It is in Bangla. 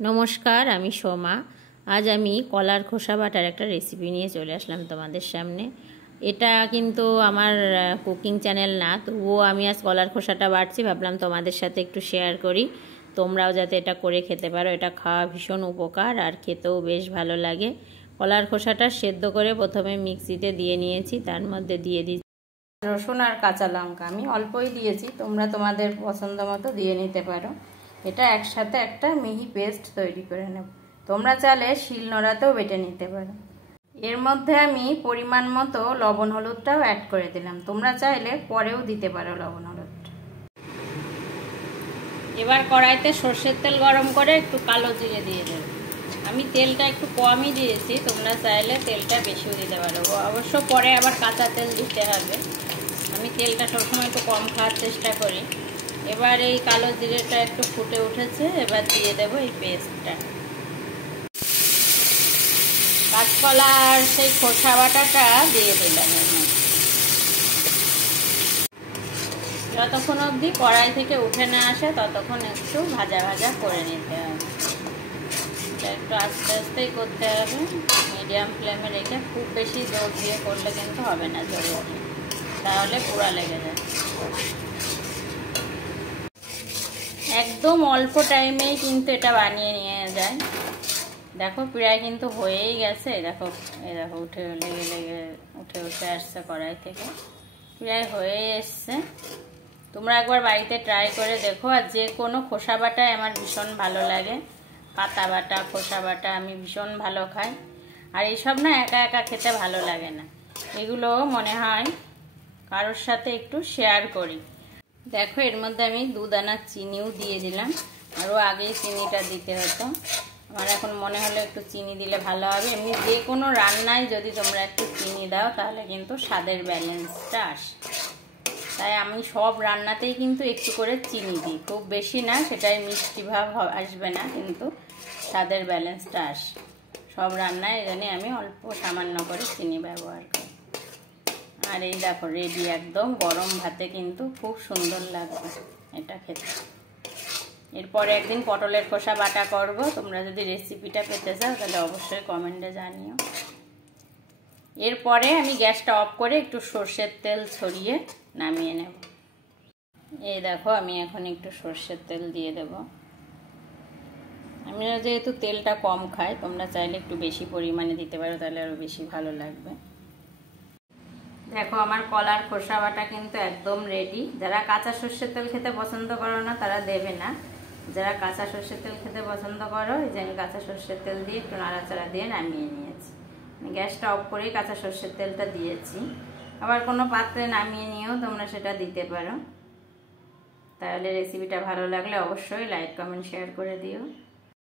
নমস্কার, আমি সোমা। আজ আমি কলার খোসা বাটার একটা রেসিপি নিয়ে চলে আসলাম তোমাদের সামনে। এটা কিন্তু আমার কুকিং চ্যানেল না, তবুও আমি আজ কলার খোসাটা বাটছি, ভাবলাম তোমাদের সাথে একটু শেয়ার করি, তোমরাও যাতে এটা করে খেতে পারো। এটা খাওয়া ভীষণ উপকার আর খেতেও বেশ ভালো লাগে। কলার খোসাটা সেদ্ধ করে প্রথমে মিক্সিতে দিয়ে নিয়েছি, তার মধ্যে দিয়ে দিচ্ছি রসুন আর কাঁচা লঙ্কা। আমি অল্পই দিয়েছি, তোমরা তোমাদের পছন্দ মতো দিয়ে নিতে পারো। এটা একসাথে একটা মিহি পেস্ট তৈরি করে নেব। তোমরা চাইলে শিলনোড়াতেও বেটে নিতে পারো। এর মধ্যে আমি পরিমাণ মতো লবণ হলুদটাও অ্যাড করে দিলাম, তোমরা চাইলে পরেও দিতে পারো লবণ হলুদটা। এবার কড়াইতে সর্ষের তেল গরম করে একটু কালো জিরে দিয়ে দেব। আমি তেলটা একটু কমই দিয়েছি, তোমরা চাইলে তেলটা বেশিও দিতে পারো, অবশ্য পরে আবার কাঁচা তেল দিতে হবে। আমি তেলটা সবসময় একটু কম খাওয়ার চেষ্টা করি। এবার এই কালো জিরেটা একটু ফুটে উঠেছে, এবার দিয়ে দেবো এই পেস্টটা। কাঁচকলা আর সেই খোসা বাটাটা দিয়ে দিলাম। যতক্ষণ অবধি কড়াই থেকে উঠে না আসে ততক্ষণ একটু ভাজা ভাজা করে নিতে হবে। এটা একটু আস্তে আস্তেই করতে হবে, মিডিয়াম ফ্লেমে রেখে। খুব বেশি জোর দিয়ে করলে কিন্তু হবে না, জোরে তাহলে পুরা লেগে যায়। একদম অল্প টাইমেই কিন্তু এটা বানিয়ে নিয়ে যায়। দেখো প্রায় কিন্তু হয়েই গেছে। দেখো এই দেখো উঠে উঠে আসছে কড়াই থেকে, প্রায় হয়ে এসছে। তোমরা একবার বাড়িতে ট্রাই করে দেখো। আর যে কোনো খোসা বাটা আমার ভীষণ ভালো লাগে, পাতা বাটা খোসা বাটা আমি ভীষণ ভালো খাই। আর এইসব না একা একা খেতে ভালো লাগে না, এগুলো মনে হয় কারোর সাথে একটু শেয়ার করি। দেখো এর মধ্যে আমি 2 দানা চিনিও দিয়ে দিলাম, আরও আগেই চিনিটা দিতে হতো। আমার এখন মনে হলো একটু চিনি দিলে ভালো হবে। এমনি যে কোনো রান্নায় যদি তোমরা একটু চিনি দাও তাহলে কিন্তু স্বাদের ব্যালেন্সটা আসে। তাই আমি সব রান্নাতেই কিন্তু একটু করে চিনি দিই, খুব বেশি না, সেটাই মিষ্টি ভাব আসবে না, কিন্তু স্বাদের ব্যালেন্সটা আসে সব রান্নায়। এই জন্যে আমি অল্প সামান্য করে চিনি ব্যবহার করি। আর এই দেখো রেডি, একদম গরম ভাতে কিন্তু খুব সুন্দর লাগবে এটা খেতে। এরপরে একদিন পটলের খোসা বাটা করব, তোমরা যদি রেসিপিটা পেতে চাও তাহলে অবশ্যই কমেন্টে জানিও। এরপরে আমি গ্যাসটা অফ করে একটু সর্ষের তেল ছড়িয়ে নামিয়ে নেব। এই দেখো আমি এখন একটু সর্ষের তেল দিয়ে দেব। আমি যেহেতু তেলটা কম খাই, তোমরা চাইলে একটু বেশি পরিমাণে দিতে পারো, তাহলে আরও বেশি ভালো লাগবে। দেখো আমার কলার খোসা বাটা কিন্তু একদম রেডি। যারা কাঁচা সর্ষের তেল খেতে পছন্দ করো না তারা দেবে না, যারা কাঁচা সর্ষের তেল খেতে পছন্দ করো, এই যে আমি কাঁচা সর্ষের তেল দিয়ে একটু নাড়াচাড়া দিয়ে নামিয়ে নিয়েছি। গ্যাসটা অফ করেই কাঁচা সর্ষের তেলটা দিয়েছি। আবার কোনো পাত্রে নামিয়ে নিয়েও তোমরা সেটা দিতে পারো। তাহলে রেসিপিটা ভালো লাগলে অবশ্যই লাইক কমেন্ট শেয়ার করে দিও।